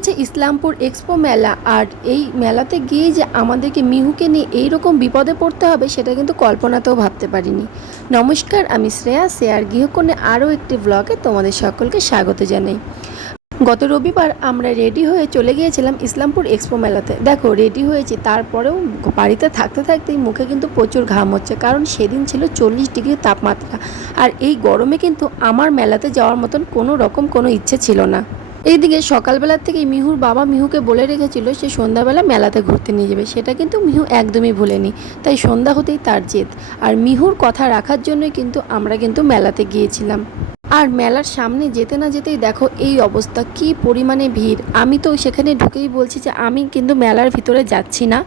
লেগেছে ইসলামপুর এক্সপো মেলা। আর এই মেলাতে গিয়ে যে আমাদেরকে মিহুকে নিয়ে এইরকম বিপদে পড়তে হবে সেটা কিন্তু কল্পনাতেও ভাবতে পারিনি। নমস্কার, আমি শ্রেয়া, শেয়ার গৃহকোণে আরও একটি ব্লগে তোমাদের সকলকে স্বাগত জানাই। গত রবিবার আমরা রেডি হয়ে চলে গিয়েছিলাম ইসলামপুর এক্সপো মেলাতে। দেখো, রেডি হয়েছি, তারপরেও বাড়িতে থাকতে থাকতেই মুখে কিন্তু প্রচুর ঘাম হচ্ছে, কারণ সেদিন ছিল 40 ডিগ্রি তাপমাত্রা। আর এই গরমে কিন্তু আমার মেলাতে যাওয়ার মতন কোনো ইচ্ছে ছিল না। এইদিকে সকালবেলার থেকেই মিহুর বাবা মিহুকে বলে রেখেছিল সে সন্ধ্যাবেলা মেলাতে ঘুরতে নিয়ে যাবে, সেটা কিন্তু মিহু একদমই ভুলেনি। তাই সন্ধ্যা হতেই তার জেদ, আর মিহুর কথা রাখার জন্যই কিন্তু আমরা মেলাতে গিয়েছিলাম। আর মেলার সামনে যেতে না যেতেই দেখো এই অবস্থা, কি পরিমাণে ভিড়। আমি তো সেখানে ঢুকেই বলছি যে আমি কিন্তু মেলার ভিতরে যাচ্ছি না।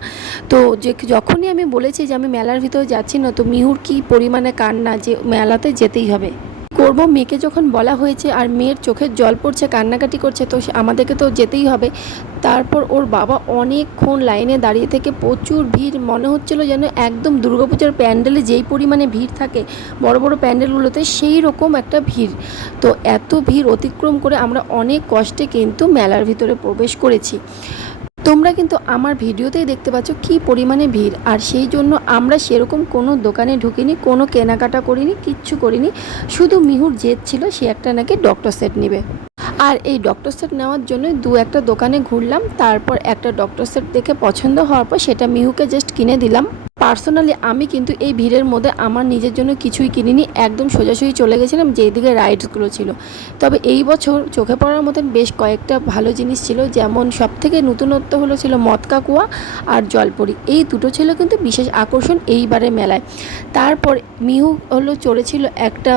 তো যখনই আমি বলেছি যে আমি মেলার ভিতরে যাচ্ছি না, তো মিহুর কি পরিমাণে কান্না যে মেলাতে যেতেই হবে। করব, মেয়েকে যখন বলা হয়েছে আর মেয়ের চোখের জল পড়ছে, কান্নাকাটি করছে, তো আমাদেরকে তো যেতেই হবে। তারপর ওর বাবা অনেকক্ষণ লাইনে দাঁড়িয়ে থেকে, প্রচুর ভিড়, মনে হচ্ছিল যেন একদম দুর্গাপূজার প্যান্ডেলে যেই পরিমাণে ভিড় থাকে বড় বড় প্যান্ডেলগুলোতে, সেই রকম একটা ভিড়। তো এত ভিড় অতিক্রম করে আমরা অনেক কষ্টে কিন্তু মেলার ভিতরে প্রবেশ করেছি। তোমরা কিন্তু আমার ভিডিওতেই দেখতে পাচ্ছ কী পরিমাণে ভিড়। আর সেই জন্য আমরা সেরকম কোনো দোকানে ঢুকিনি, কোনো কেনাকাটা করিনি, কিচ্ছু করিনি। শুধু মিহুর জেদ ছিল সে একটা নাকি ডক্টর সেট নেবে। আর এই ডক্টর সেট নেওয়ার জন্য একটা দোকানে ঘুরলাম। তারপর একটা ডক্টর সেট দেখে পছন্দ হওয়ার পর সেটা মিহুকে জাস্ট কিনে দিলাম। পার্সোনালি আমি কিন্তু এই ভিড়ের মধ্যে আমার নিজের জন্য কিছুই কিনিনি, একদম সোজাসুজি চলে গেছিলাম যেদিকে রাইডসগুলো ছিল। তবে এই বছর চোখে পড়ার মতন বেশ কয়েকটা ভালো জিনিস ছিল, যেমন সবথেকে নতুনত্ব ছিল মদকা কুয়া আর জলপরি। এই দুটো ছিল কিন্তু বিশেষ আকর্ষণ এইবারের মেলায়। তারপর মিহু চড়েছিল একটা,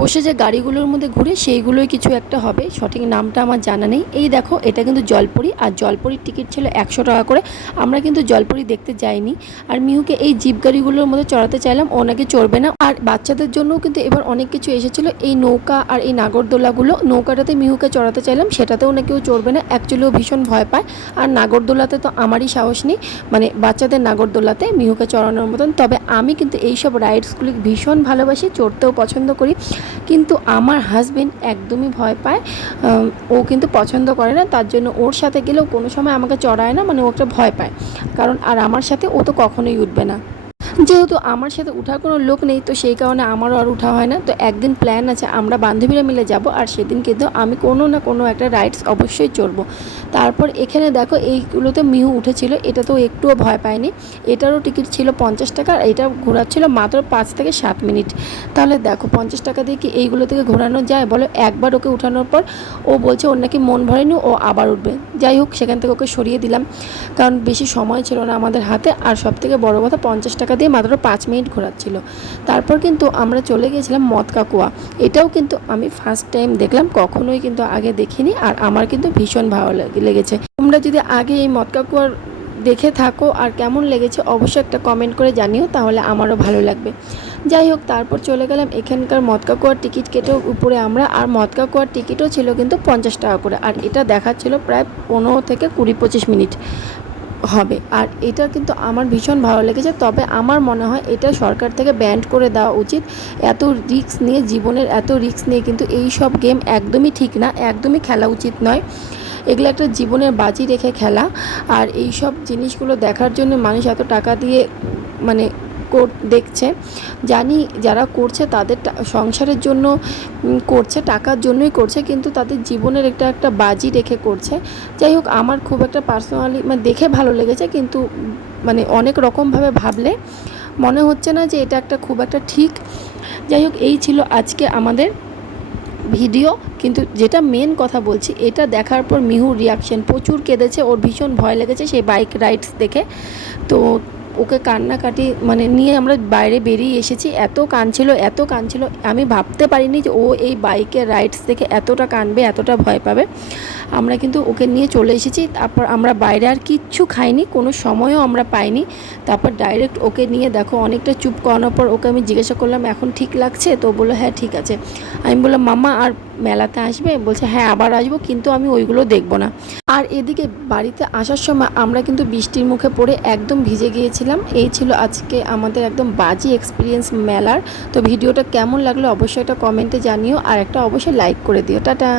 বসে যে গাড়িগুলোর মধ্যে ঘুরে সেইগুলোই কিছু একটা হবে, সঠিক নামটা আমার জানা নেই। এই দেখো, এটা কিন্তু জলপরি, আর জলপরির টিকিট ছিল 100 টাকা করে। আমরা কিন্তু জলপরি দেখতে যাইনি। আর মিহুকে এই জিপ গাড়িগুলোর মধ্যে চড়াতে চাইলাম, ও নাকি চড়বে না। আর বাচ্চাদের জন্যও কিন্তু এবার অনেক কিছু এসেছিলো, এই নৌকা আর এই নাগরদোলাগুলো। নৌকাটাতে মিহুকে চড়াতে চাইলাম, সেটাতেও নাকি ও চড়বে না, অ্যাকচুয়ালি ও ভীষণ ভয় পায়। আর নাগরদোলাতে তো আমারই সাহস নেই, মানে বাচ্চাদের নাগরদোলাতে মিহুকে চড়ানোর মতন। তবে আমি কিন্তু এইসব রাইডসগুলি ভীষণ ভালোবাসি, চড়তেও পছন্দ করি। কিন্তু আমার হাজবেন্ড একদমই ভয় পায়, ও কিন্তু পছন্দ করে না। তার জন্য ওর সাথে গেলেও কোনো সময় আমাকে চড়ায় না, মানে ওটা ভয় পায়। কারণ আর আমার সাথে ও তো কখনোই উঠবে না। যেহেতু আমার সাথে উঠার কোনো লোক নেই, তো সেই কারণে আমারও আর উঠা হয় না। তো একদিন প্ল্যান আছে, আমরা বান্ধবীরা মিলে যাব, আর সেদিন কিন্তু আমি কোনো না কোনো একটা রাইডস অবশ্যই চড়বো। তারপর এখানে দেখো এইগুলোতে মিহু উঠেছিল, এটা তো একটুও ভয় পায়নি। এটারও টিকিট ছিল 50 টাকা, আর এটা ঘোরাচ্ছিল মাত্র 5 থেকে 7 মিনিট। তাহলে দেখো 50 টাকা দিয়ে কি এইগুলো থেকে ঘোরানো যায় বলো? একবার ওকে উঠানোর পর ও বলছে ওর নাকি মন ভরেনি, ও আবার উঠবে। যাই হোক, সেখান থেকে ওকে সরিয়ে দিলাম, কারণ বেশি সময় ছিল না আমাদের হাতে। আর সবথেকে বড় কথা, 50 টাকা দিয়ে মাত্র 5 মিনিট ঘোরাচ্ছিল। তারপর কিন্তু আমরা চলে গিয়েছিলাম মদকা কুয়া। এটাও কিন্তু আমি ফার্স্ট টাইম দেখলাম, কখনোই কিন্তু আগে দেখিনি। আর আমার কিন্তু ভীষণ ভালো লেগেছে। তোমরা যদি আগে এই মদকা কুয়ার দেখে থাকো আর কেমন লেগেছে অবশ্যই একটা কমেন্ট করে জানিও, তাহলে আমারও ভালো লাগবে। যাই হোক, তারপর চলে গেলাম এখানকার মদকা কুয়ার টিকিট কেটে উপরে আমরা। আর মদকা কুয়ার টিকিটও ছিল কিন্তু 50 টাকা করে। আর এটা দেখাচ্ছিল প্রায় 15 থেকে 20-25 মিনিট হবে। আর এটা কিন্তু আমার ভীষণ ভালো লেগেছে। তবে আমার মনে হয় এটা সরকার থেকে ব্যান্ড করে দেওয়া উচিত। এত রিস্ক নিয়ে, জীবনের এত রিস্ক নিয়ে কিন্তু এই সব গেম একদমই ঠিক না, একদমই খেলা উচিত নয়। এগুলো একটা জীবনের বাজি রেখে খেলা। আর এই সব জিনিসগুলো দেখার জন্য মানুষ এত টাকা দিয়ে মানে দেখছে। জানি যারা করছে তাদের সংসারের জন্য করছে, টাকার জন্যই করছে, কিন্তু তাদের জীবনের একটা বাজি রেখে করছে। যাই হোক, আমার খুব একটা পার্সোনালি দেখে ভালো লেগেছে, কিন্তু অনেক রকমভাবে ভাবলে মনে হচ্ছে না যে এটা খুব একটা ঠিক। যাই হোক, এই ছিল আজকে আমাদের ভিডিও। কিন্তু যেটা মেন কথা বলছি, এটা দেখার পর মিহুর রিয়াকশন, প্রচুর কেঁদেছে, ওর ভীষণ ভয় লেগেছে সেই বাইক রাইডস দেখে। তো ওকে কান্নাকাটি নিয়ে আমরা বাইরে বেরিয়ে এসেছি। এত কাঁদছিল, আমি ভাবতে পারিনি যে ও এই বাইকের রাইডস দেখে এতটা কাঁদবে, এতটা ভয় পাবে। আমরা কিন্তু ওকে নিয়ে চলে এসেছি। তারপর আমরা বাইরে আর কিচ্ছু খাইনি, কোনো সময়ও আমরা পাইনি। তারপর ডাইরেক্ট ওকে নিয়ে দেখো অনেকটা চুপ করানোর পর ওকে আমি জিজ্ঞাসা করলাম এখন ঠিক লাগছে? তো বললো হ্যাঁ ঠিক আছে। আমি বললাম মাম্মা আর মেলাতে আসবে? বলছে হ্যাঁ আবার আসবো, কিন্তু আমি ওইগুলো দেখবো না। আর এদিকে বাড়িতে আসার সময় আমরা কিন্তু বৃষ্টির মুখে পড়ে একদম ভিজে গিয়েছিলাম। এই ছিল আজকে আমাদের একদম বাজে এক্সপিরিয়েন্স মেলার। তো ভিডিওটা কেমন লাগলো অবশ্যই একটা কমেন্টে জানিও, আর একটা অবশ্যই লাইক করে দিও। টাটা।